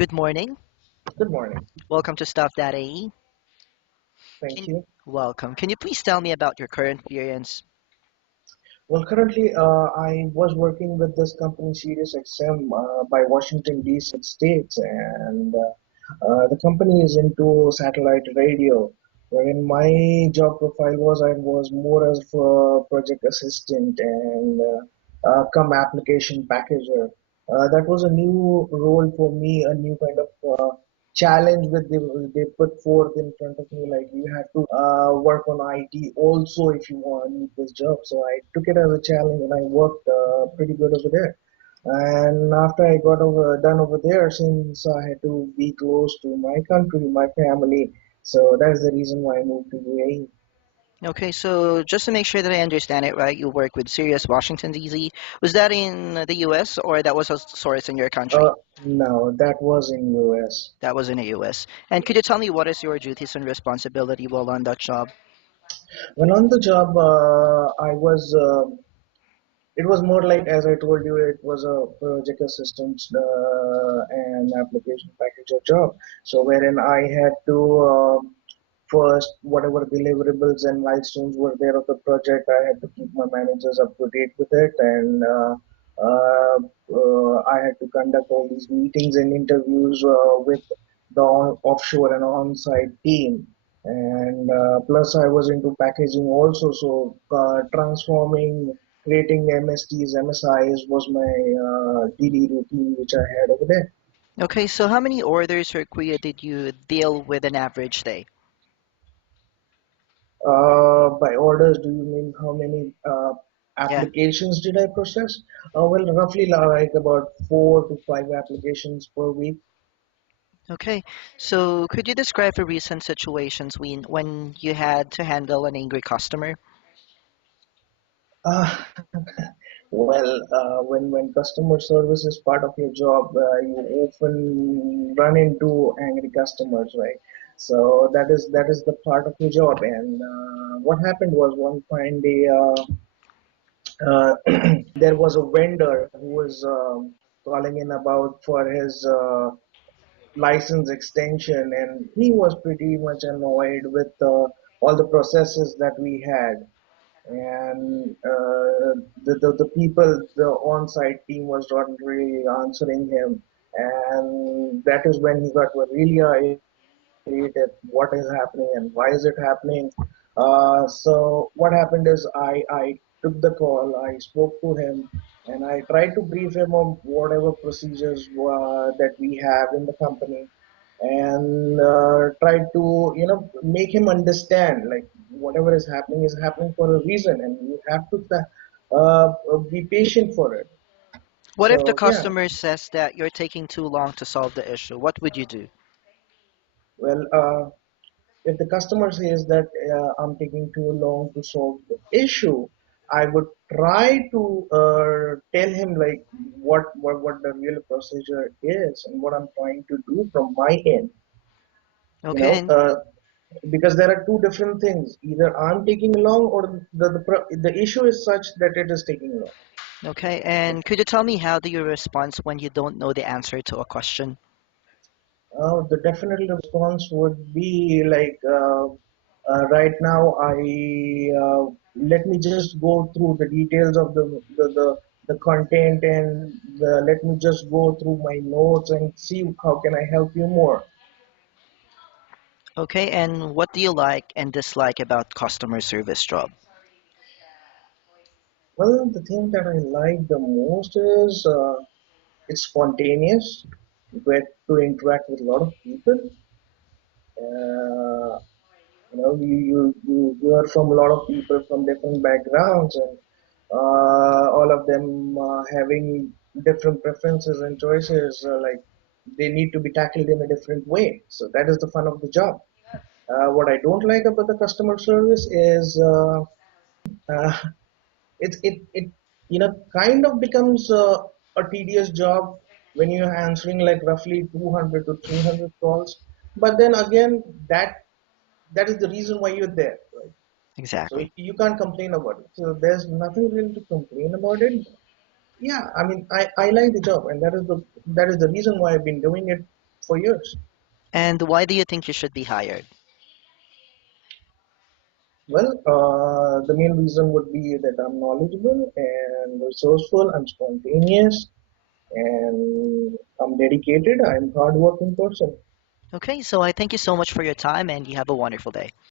Good morning. Good morning. Welcome to Stuff.ae. Thank Can you. Welcome. Can you please tell me about your current experience? Well, currently, I was working with this company, Sirius XM, by Washington, D.C. States, and the company is into satellite radio. Wherein my job profile was, I was more as a project assistant and come application packager. That was a new role for me, a new kind of challenge that they put forth in front of me. Like you have to work on IT also if you want to need this job. So I took it as a challenge and I worked pretty good over there. And after I got done over there, since I had to be close to my country, my family, so that's the reason why I moved to UAE. Okay, so just to make sure that I understand it right, you work with Sirius Washington, D.C. Was that in the U.S. or that was a source in your country? Uh, no, that was in US. That was in the U.S. And could you tell me what is your duties and responsibility while on that job? When on the job, I was. It was more like, as I told you, it was a project assistant and application packager job. So wherein I had to first, whatever deliverables and milestones were there of the project, I had to keep my managers up to date with it, and I had to conduct all these meetings and interviews with the offshore and on-site team. And plus, I was into packaging also, so transforming, creating MSTs, MSIs was my daily routine which I had over there. Okay, so how many orders or query did you deal with an average day? By orders, do you mean how many Yeah. applications did I process? Well, roughly like about 4 to 5 applications per week. Okay, so could you describe the recent situations when you had to handle an angry customer? Uh, when customer service is part of your job, you often run into angry customers, right? So that is the part of your job. And what happened was one fine day, there was a vendor who was calling in about for his license extension, and he was pretty much annoyed with all the processes that we had. And the people, the on-site team was not really answering him, and that is when he got really at what is happening and why is it happening. So what happened is I took the call, I spoke to him, and I tried to brief him on whatever procedures that we have in the company, and tried to make him understand like whatever is happening for a reason, and you have to be patient for it. What if the So yeah, customer says that you're taking too long to solve the issue? What would you do? well. If the customer says that I'm taking too long to solve the issue, I would try to tell him like what the real procedure is and what I'm trying to do from my end. You Okay, know, because there are two different things. Either I'm taking long, or the issue is such that it is taking long. okay, and could you tell me how do you respond when you don't know the answer to a question? The definite response would be like, right now, let me just go through the details of the content, and let me just go through my notes and see how can I help you more. Okay, and what do you like and dislike about customer service job? Well, the thing that I like the most is it's spontaneous. You get to interact with a lot of people. Uh, you hear from a lot of people from different backgrounds, and all of them having different preferences and choices. Like they need to be tackled in a different way. So that is the fun of the job. What I don't like about the customer service is uh, it kind of becomes a tedious job when you're answering like roughly 200 to 300 calls. But then again, that is the reason why you're there, right? So Exactly. you can't complain about it. So there's nothing really to complain about it. Yeah, I mean, I like the job, and that is the reason why I've been doing it for years. And why do you think you should be hired? Well, the main reason would be that I'm knowledgeable and resourceful, I'm spontaneous, and I'm dedicated. I'm hardworking person. Okay, so I thank you so much for your time and you have a wonderful day.